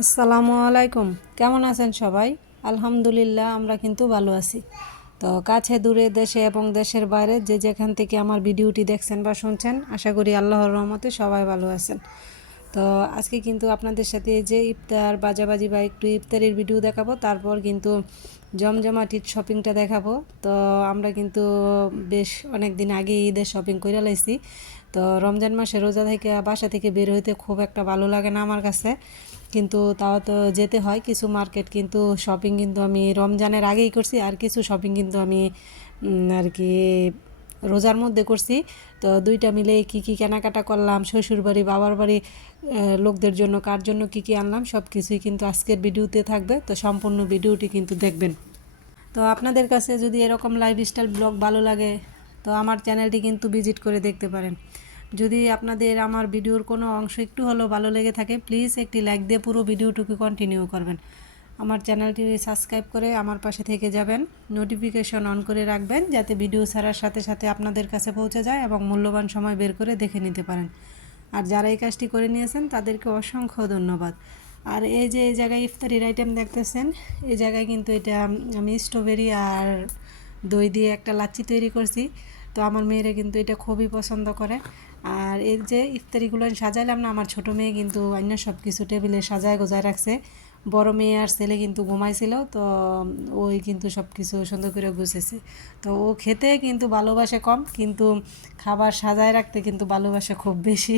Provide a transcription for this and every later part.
আসসালামু আলাইকুম। কেমন আছেন সবাই? আলহামদুলিল্লাহ আমরা কিন্তু ভালো আছি। তো কাছে দূরে দেশে এবং দেশের বাইরে যে যেখান থেকে আমার ভিডিওটি দেখছেন বা শুনছেন, আশা করি আল্লাহর রহমতে সবাই ভালো আছেন। তো আজকে কিন্তু আপনাদের সাথে যে ইফতার বাজাবাজি বা একটু ইফতারির ভিডিও দেখাবো, তারপর কিন্তু জমজমাটির শপিংটা দেখাবো। তো আমরা কিন্তু বেশ অনেক দিন আগে ঈদের শপিং করে লাইছি। তো রমজান মাসে রোজা থেকে বাসা থেকে বের হইতে খুব একটা ভালো লাগে না আমার কাছে, কিন্তু তাও তো যেতে হয় কিছু মার্কেট। কিন্তু শপিং কিন্তু আমি রমজানের আগেই করছি, আর কিছু শপিং কিন্তু আমি আর কি রোজার মধ্যে করছি। তো দুইটা মিলে কি কি কেনাকাটা করলাম, শ্বশুর বাড়ি বাবার বাড়ি লোকদের জন্য কার জন্য কি কি আনলাম, সব কিছুই কিন্তু আজকের ভিডিওতে থাকবে। তো সম্পূর্ণ ভিডিওটি কিন্তু দেখবেন। তো আপনাদের কাছে যদি এরকম লাইফস্টাইল ব্লগ ভালো লাগে, তো আমার চ্যানেলটি কিন্তু ভিজিট করে দেখতে পারেন। যদি আপনাদের আমার ভিডিওর কোনো অংশ একটু হলেও ভালো লেগে থাকে, প্লিজ একটি লাইক দিয়ে পুরো ভিডিওটুকু কন্টিনিউ করবেন। আমার চ্যানেলটি সাবস্ক্রাইব করে আমার পাশে থেকে যাবেন, নোটিফিকেশন অন করে রাখবেন, যাতে ভিডিও ছাড়ার সাথে সাথে আপনাদের কাছে পৌঁছে যায় এবং মূল্যবান সময় বের করে দেখে নিতে পারেন। আর যারা এই কাজটি করে নিয়েছেন তাদেরকে অসংখ্য ধন্যবাদ। আর এই যে এই জায়গায় ইফতারির আইটেম দেখতেছেন, এই জায়গায় কিন্তু এটা আমি স্ট্রবেরি আর দই দিয়ে একটা লাচ্ছি তৈরি করছি। তো আমার মেয়েরা কিন্তু এটা খুবই পছন্দ করে। আর এই যে ইফতারিগুলো সাজাইলাম না, আমার ছোটো মেয়ে কিন্তু অন্য সব কিছু টেবিলে সাজায় গোজায় রাখছে। বড় মেয়ে আর ছেলে কিন্তু ঘুমাইছিল, তো ওই কিন্তু সব কিছু সুন্দর করে গুছেছে। তো ও খেতে কিন্তু ভালোবাসে কম, কিন্তু খাবার সাজায় রাখতে কিন্তু ভালোবাসে খুব বেশি।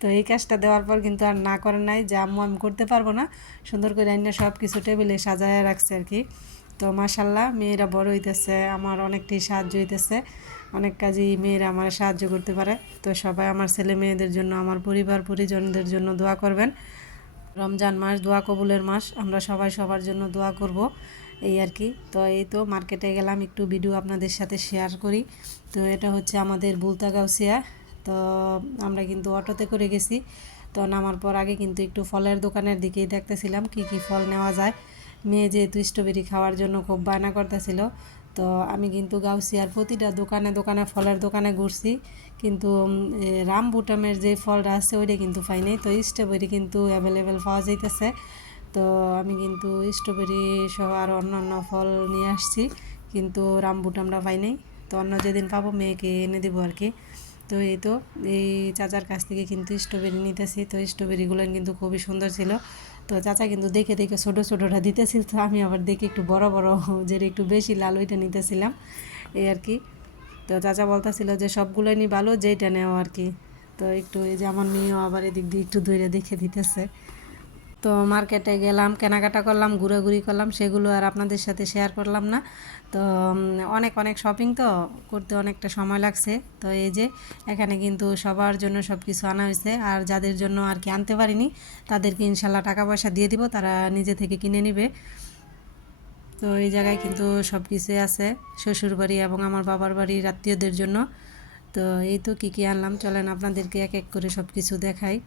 তো এই কাজটা দেওয়ার পর কিন্তু আর না করে নাই যে আম্মু আমি করতে পারবো না, সুন্দর করে অন্য সব কিছু টেবিলে সাজায় রাখছে আর কি। তো মাশাল্লাহ মেয়েরা বড় হইতেছে, আমার অনেকটাই সাহায্য হইতেছে, অনেক কাজেই মেয়েরা আমার সাহায্য করতে পারে। তো সবাই আমার ছেলে মেয়েদের জন্য, আমার পরিবার পরিজনদের জন্য দোয়া করবেন। রমজান মাস দোয়া কবুলের মাস, আমরা সবাই সবার জন্য দোয়া করব, এই আর কি। তো এই তো মার্কেটে গেলাম, একটু ভিডিও আপনাদের সাথে শেয়ার করি। তো এটা হচ্ছে আমাদের বুলতা গাউসিয়া। তো আমরা কিন্তু অটোতে করে গেছি। তো নামার পর আগে কিন্তু একটু ফলের দোকানের দিকেই দেখতেছিলাম কি কি ফল নেওয়া যায়। মেয়ে যেহেতু স্ট্রবেরি খাওয়ার জন্য খুব বায়না করতেছিল, তো আমি কিন্তু গাউসিয়ার প্রতিটা দোকানে দোকানে ফলের দোকানে ঘুরছি, কিন্তু রামবুটামের যে ফলটা আছে ওইটা কিন্তু পাই নাই। তো স্ট্রবেরি কিন্তু অ্যাভেলেবেল পাওয়া যাইতেছে। তো আমি কিন্তু স্ট্রবেরি সহ আরও অন্যান্য ফল নিয়ে আসছি, কিন্তু রামবুটামটা পাই নাই। তো অন্য যেদিন পাবো মেয়েকে এনে দেবো আর কি। তো এই তো এই চাচার কাছ থেকে কিন্তু স্ট্রবেরি নিতেছি। তো স্ট্রবেরিগুলো কিন্তু খুবই সুন্দর ছিল। তো চাচা কিন্তু দেখে দেখে ছোটো ছোটোটা দিতেছিল, তো আমি আবার দেখে একটু বড় বড় যেটা একটু বেশি লাল ওইটা নিতেছিলাম, এই আর কি। তো চাচা বলতেছিল যে সবগুলোই নি ভালো, যেইটা নেওয়া আর কি। তো একটু এই যে আমার মেয়েও আবার এদিক দিয়ে একটু দূরে দেখে দিতেছে। তো মার্কেটে গেলাম, কেনাকাটা করলাম, ঘোরাঘুরি করলাম, সেগুলো আর আপনাদের সাথে শেয়ার করলাম না। তো অনেক অনেক শপিং তো করতে অনেকটা সময় লাগছে। তো এই যে এখানে কিন্তু সবার জন্য সব কিছু আনা হয়েছে, আর যাদের জন্য আর কি আনতে পারিনি তাদেরকে ইনশাল্লাহ টাকা পয়সা দিয়ে দিব, তারা নিজে থেকে কিনে নিবে। তো এই জায়গায় কিন্তু সব কিছুই আছে শ্বশুর বাড়ি এবং আমার বাবার বাড়ির আত্মীয়দের জন্য। তো এই তো কী কী আনলাম, চলেন আপনাদেরকে এক এক করে সব কিছু দেখাই।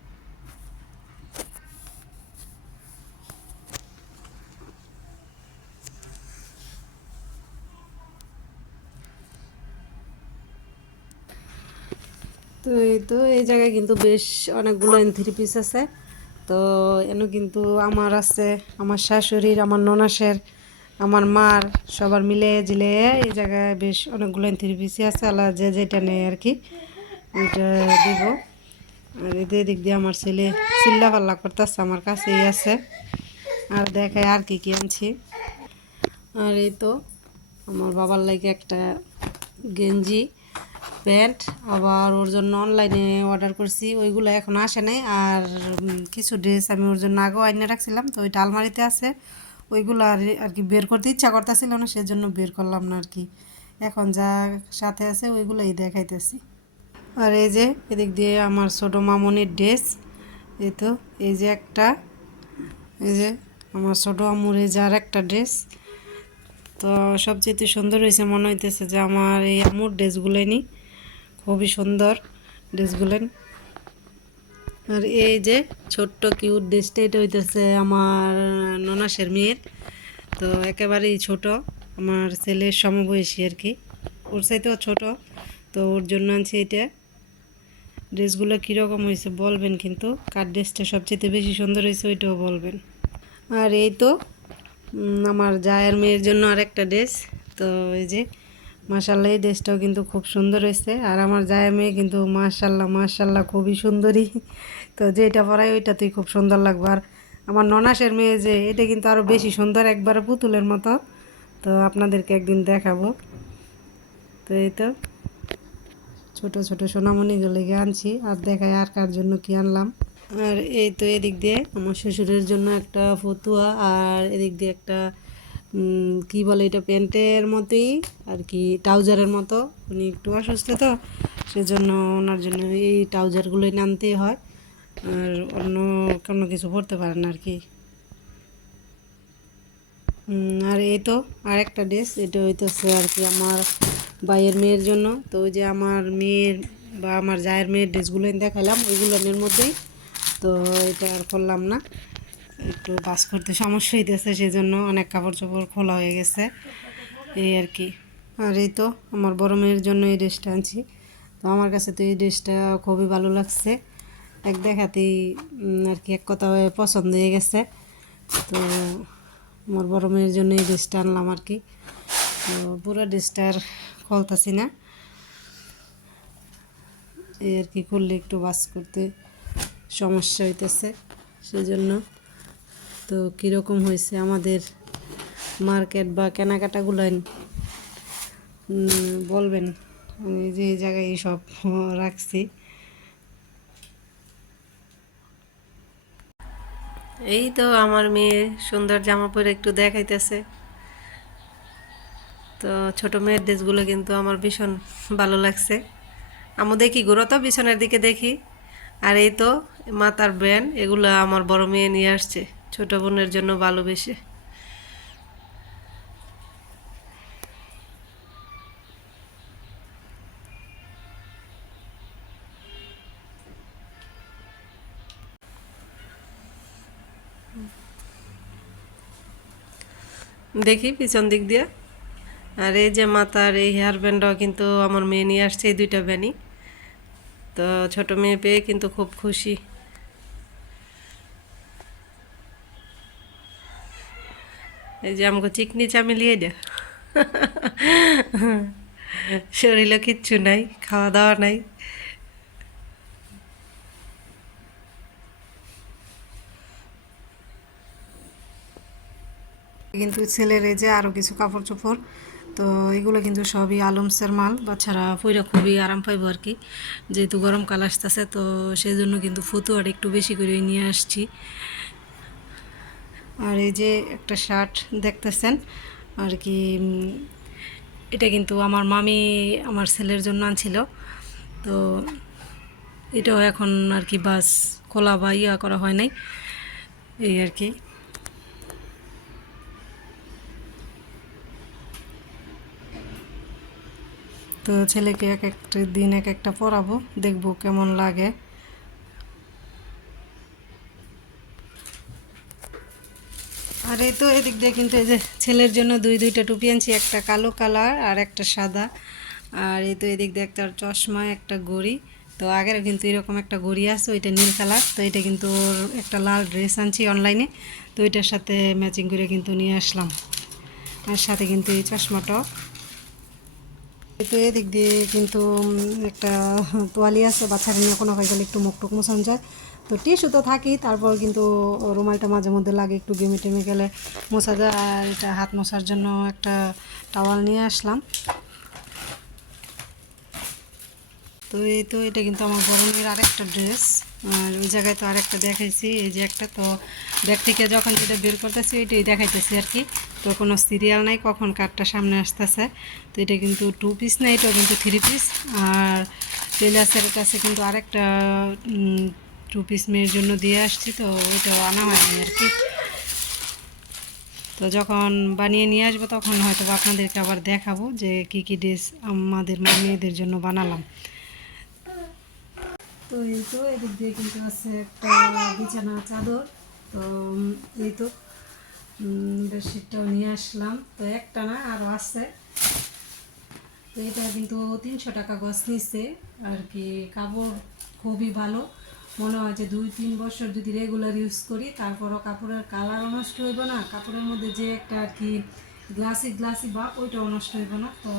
তো এই জায়গায় কিন্তু বেশ অনেকগুলো থ্রি পিস আছে। তো এনে কিন্তু আমার আছে, আমার শাশুড়ির, আমার ননাসের, আমার মার, সবার মিলে জিলে এই জায়গায় বেশ অনেকগুলো থ্রি পিসই আছে। আল্লাহ যে যেটা নেয় আর কি ওইটা দিব। আর এদের দিক দিয়ে আমার ছেলে চিল্লা পাল্লা করতেছে, আমার কাছেই আছে। আর দেখায় আর কি কি আনছি। আর এই তো আমার বাবার লাগে একটা গেঞ্জি প্যান্ট, আবার ওর জন্য অনলাইনে অর্ডার করছি, ওইগুলো এখন আসে নাই। আর কিছু ড্রেস আমি ওর জন্য আগেও আইনে রাখছিলাম, তো ওইটা আলমারিতে আছে। ওইগুলো আর আর কি বের করতে ইচ্ছা করতেছিল না, সেজন্য বের করলাম না আর কি। এখন যা সাথে আছে ওইগুলোই দেখাইতেছি। আর এই যে এদিক দিয়ে আমার ছোটো মামনির ড্রেস, এই তো এই যে একটা, এই যে আমার ছোটো আম্মুর এই যে আর একটা ড্রেস। তো সবচেয়ে সুন্দর হয়েছে মনে হইতেছে যে আমার এই আম্মুর ড্রেসগুলোই নি, খুবই সুন্দর ড্রেসগুলো। আর এই যে ছোট্ট কিউট ড্রেসটা, এটা হইতেছে আমার ননাসের মেয়ের। তো একেবারেই ছোট, আমার ছেলের সমবয়সী আর কি, ওর চাইতেও ছোট। তো ওর জন্য আনছি এটা। ড্রেসগুলো কীরকম হয়েছে বলবেন, কিন্তু কার ড্রেসটা সবচেয়ে বেশি সুন্দর হয়েছে ওইটাও বলবেন। আর এই তো আমার জায়ের মেয়ের জন্য আরেকটা ড্রেস। তো এই যে মাশাল্লাহ, এই ড্রেসটাও কিন্তু খুব সুন্দর হয়েছে। আর আমার জায়ের মেয়ে কিন্তু মাশাল্লাহ মাশাল্লাহ খুবই সুন্দরী। তো যেটা পরাই ওইটা তুই খুব সুন্দর লাগবে। আর আমার ননাসের মেয়ে যে, এটা কিন্তু আরও বেশি সুন্দর, একবারে পুতুলের মতো। তো আপনাদেরকে একদিন দেখাবো। তো এই তো ছোট ছোট সোনামণিগুলো আনছি, আর দেখাই আর কার জন্য কি আনলাম। আর এই তো এদিক দিয়ে আমার শ্বশুরের জন্য একটা ফতুয়া, আর এদিক দিয়ে একটা কি বলে এটা, প্যান্টের মতোই আর কি, ট্রাউজারের মতো। উনি একটু অসুস্থ, তো সেজন্য ওনার জন্য এই ট্রাউজারগুলোই আনতেই হয়, আর অন্য কোনো কিছু পরতে পারেন না আর কি। আর এই তো আরেকটা ড্রেস, এটা হইতেছে আর কি আমার ভাইয়ের মেয়ের জন্য। তো ওই যে আমার মেয়ের বা আমার জায়ের মেয়ের ড্রেসগুলো দেখালাম, ওইগুলোর মধ্যেই। তো এটা আর করলাম না, একটু বাস করতে সমস্যা হইতেছে, সেজন্য অনেক কাপড় চোপড় খোলা হয়ে গেছে এই আর কি। আর এই তো আমার বড় মেয়ের জন্য এই ড্রেসটা আনছি। তো আমার কাছে তো এই ড্রেসটা খুবই ভালো লাগছে, এক দেখাতেই আর কি এক কথায় পছন্দ হয়ে গেছে। তো আমার বড় মেয়ের জন্য এই ড্রেসটা আনলাম আর কি। তো পুরো ড্রেসটা আর খুলতেছি না, এই আর কি, করলে একটু বাস করতে সমস্যা হইতেছে সেজন্য। তো কীরকম হয়েছে আমাদের মার্কেট বা কেনাকাটাগুলো বলবেন, আমি যে জায়গায় সব রাখছি। এই তো আমার মেয়ে সুন্দর জামা পরে একটু দেখাইতেছে। তো ছোট মেয়ের ড্রেসগুলো কিন্তু আমার ভীষণ ভালো লাগছে। আমি দেখি ঘুরো তো পিছনের দিকে দেখি। আর এই তো মাতার ব্র্যান্ড, এগুলো আমার বড় মেয়ে নিয়ে আসছে ছোট বোনের জন্য ভালোবেসে। দেখি পিছন দিক দিয়ে। আর এই যে মাথার এই হেয়ার ব্যান্ডটাও কিন্তু আমার মেয়ে নিয়ে আসছে, এই দুইটা ব্যানি। তো ছোট মেয়ে পেয়ে কিন্তু খুব খুশি। এই যে আমাকে চিকনি চামেলি, এটা শরীরে কিচ্ছু নাই, খাওয়া দাওয়া নাই। কিন্তু ছেলের এই যে আরও কিছু কাপড় চোপড়, তো এগুলো কিন্তু সবই আলমসের মাল, বাচ্চারা পইরা খুবই আরাম পাইব আর কি। যেহেতু গরমকাল আসতেছে, তো সেই জন্য কিন্তু ফতুয়ার একটু বেশি করে নিয়ে আসছি। আর এই যে একটা শার্ট দেখতেছেন আর কি, এটা কিন্তু আমার মামি আমার ছেলের জন্য আনছিল। তো এটাও এখন আর কি বাস খোলা বা ইয়া করা হয় নাই, এই আর কি। তো ছেলেকে এক একটা দিন এক একটা পরাবো, দেখবো কেমন লাগে। আর এই তো এদিক দিয়ে কিন্তু এই যে ছেলের জন্য দুইটা টুপি আনছি, একটা কালো কালার আর একটা সাদা। আর এই তো এদিক দিয়ে একটা চশমা, একটা ঘড়ি। তো আগের কিন্তু এরকম একটা ঘড়ি আছে, ওইটা নীল কালার। তো এটা কিন্তু ওর একটা লাল ড্রেস আনছি অনলাইনে, তো ওইটার সাথে ম্যাচিং করে কিন্তু নিয়ে আসলাম। আর সাথে কিন্তু এই চশমাটাও। তো এদিক দিয়ে কিন্তু একটা তোয়ালি আছে, বাচ্চারা নিয়ে কোনো হয়ে গেলে একটু মুখ টুক মোছানো যায়। তো টিস্যু তো থাকি, তারপর কিন্তু রুমালটা মাঝে মধ্যে লাগে, একটু গেমে টেমে গেলে মোছা যায়। আর এটা হাত মোছার জন্য একটা টাওয়াল নিয়ে আসলাম। তো এই তো এটা কিন্তু আমার বড় মেয়ের আরেকটা ড্রেস। আর ওই জায়গায় তো আরেকটা দেখাইছি, এই যে একটা। তো ব্যাগ থেকে যখন যেটা বের করতেছি ওইটাই দেখাইতেছি আর কি। তো কোনো সিরিয়াল নাই, কখন কারটা সামনে আসতেছে। তো এটা কিন্তু 2 পিস না, এটাও কিন্তু 3 পিস। আর টেলার্সের কাছে কিন্তু আরেকটা 2 পিস মেয়ের জন্য দিয়ে আসছি, তো ওইটাও আনা হয়নি আর কি। তো যখন বানিয়ে নিয়ে আসবো তখন হয়তো আপনাদেরকে আবার দেখাবো যে কী কী ড্রেস আমাদের মেয়েদের জন্য বানালাম। তো এই তো এদিক দিয়ে কিন্তু আছে একটা বিছানা চাদর। তো এই তো বেডশিটটাও নিয়ে আসলাম, তো একটা না আরও আছে। তো এটা কিন্তু 300 টাকা গজ নিচ্ছে আর কি, কাপড় খুবই ভালো। মনে হয় যে 2-3 বছর যদি রেগুলার ইউজ করি তারপরও কাপড়ের কালারও নষ্ট হইব না, কাপড়ের মধ্যে যে একটা আর কি গ্লাসি গ্লাসি ভাব ওইটাও নষ্ট হইব না। তো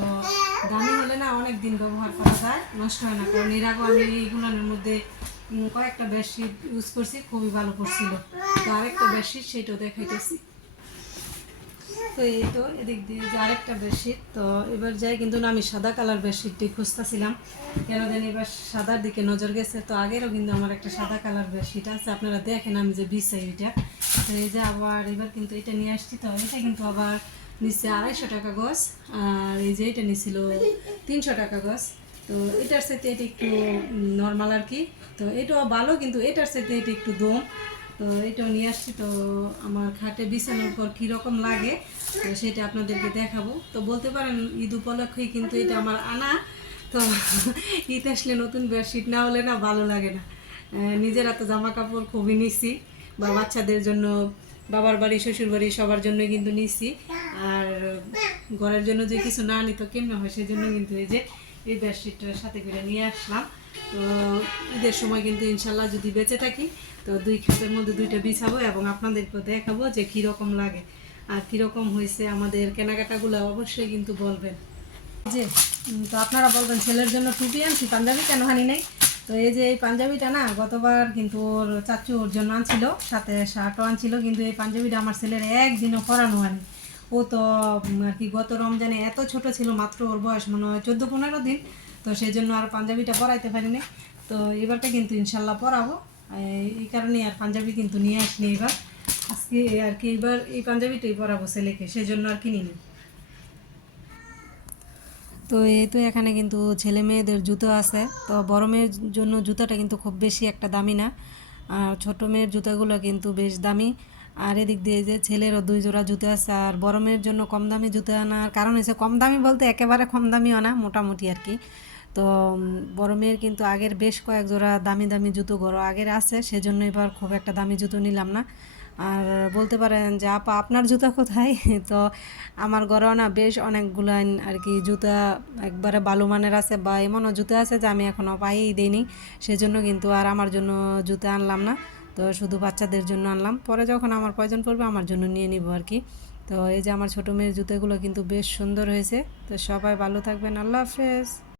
দামি হলে না অনেক দিন ব্যবহার করা যায়, নষ্ট হয় না। কারণ এর আগেও আমি এইগুলোর মধ্যে কয়েকটা বেডশিট ইউজ করছি, খুবই ভালো পড়ছিল। তো আরেকটা বেডশিট সেটাও দেখাইতেছি। তো এই তো এদিক দিয়ে যে আরেকটা বেডশিট, তো এবার যাই কিন্তু না আমি সাদা কালার বেডশিটটি খুঁজতেছিলাম, কেন জানি এবার সাদার দিকে নজর গেছে। তো আগেরও কিন্তু আমার একটা সাদা কালার বেডশিট আছে, আপনারা দেখেন আমি যে বিছাই এটা। তো এই যে আবার এবার কিন্তু এটা নিয়ে আসছি। তো এটা কিন্তু আবার নিচ্ছে 250 টাকা গজ, আর এই যে এটা নিছিল 300 টাকা গজ। তো এটার সাথে এটা একটু নর্মাল আর কি। তো এটাও ভালো, কিন্তু এটার সাথে এটা একটু দম। তো এটাও নিয়ে আসছি। তো আমার খাটে বিছানোর পর কীরকম লাগে তো সেটা আপনাদেরকে দেখাবো। তো বলতে পারেন ঈদ উপলক্ষেই কিন্তু এটা আমার আনা। তো ঈদ আসলে নতুন বেডশিট না হলে না ভালো লাগে না। নিজেরা তো জামা কাপড় খুবই নিছি, বা বাচ্চাদের জন্য, বাবার বাড়ি শ্বশুর বাড়ি সবার জন্য কিন্তু নিছি। আর ঘরের জন্য যে কিছু না নিত কেমন হয়, সেই জন্য কিন্তু এই যে এই বেডশিটটার সাথে করে নিয়ে আসলাম। তো ঈদের সময় কিন্তু ইনশাল্লাহ যদি বেঁচে থাকি তো 2 খাটের মধ্যে 2টা বিছাবো এবং আপনাদেরকে দেখাবো যে কীরকম লাগে আর কীরকম হয়েছে আমাদের কেনাকাটাগুলো। অবশ্যই কিন্তু বলবেন যে তো আপনারা বলবেন ছেলের জন্য টুপি আনছি, পাঞ্জাবি কেন আনি নাই। তো এই যে এই পাঞ্জাবিটা না গতবার কিন্তু ওর চাচু ওর জন্য আনছিল, সাথে শার্টও আনছিল, কিন্তু এই পাঞ্জাবিটা আমার ছেলের একদিনও পরানো হয়নি। ও তো আর কি গত রমজানে এত ছোট ছিল, মাত্র ওর বয়স মনে হয় 14-15 দিন। তো সেই জন্য আর পাঞ্জাবিটা পরাইতে পারিনি। তো এবারটা কিন্তু ইনশাল্লাহ পরাবো, এই কারণে আর পাঞ্জাবি কিন্তু নিয়ে আসিনি এবার। আজকে আর কি এবার এই পাঞ্জাবিটাই পরাবো ছেলেকে, সেই জন্য আর কিনিনি। তো এই তো এখানে কিন্তু ছেলে মেয়েদের জুতো আছে। তো বড় মেয়ের জন্য জুতাটা কিন্তু খুব বেশি একটা দামি না, আর ছোটো মেয়ের জুতাগুলো কিন্তু বেশ দামি। আর এদিক দিয়ে যে ছেলেরও 2 জোড়া জুতো আছে। আর বড় মেয়ের জন্য কম দামি জুতো আনার কারণ হচ্ছে, কম দামি বলতে একেবারে কম দামিও না, মোটামুটি আর কি। তো বড় মেয়ের কিন্তু আগের বেশ কয়েক জোড়া দামি দামি জুতো ঘর আগের আছে, সেজন্য এবার খুব একটা দামি জুতো নিলাম না। আর বলতে পারেন যে আপা আপনার জুতা কোথায়? তো আমার ঘরেও না বেশ অনেকগুলো আর কি জুতা একবারে ভালো মানের আছে, বা এমনও জুতা আছে যে আমি এখনও পাইই দিইনি, সেজন্য কিন্তু আর আমার জন্য জুতা আনলাম না। তো শুধু বাচ্চাদের জন্য আনলাম, পরে যখন আমার প্রয়োজন পড়বে আমার জন্য নিয়ে নিব আর কি। তো এই যে আমার ছোটো মেয়ের জুতোগুলো কিন্তু বেশ সুন্দর হয়েছে। তো সবাই ভালো থাকবেন, আল্লাহ হাফেজ।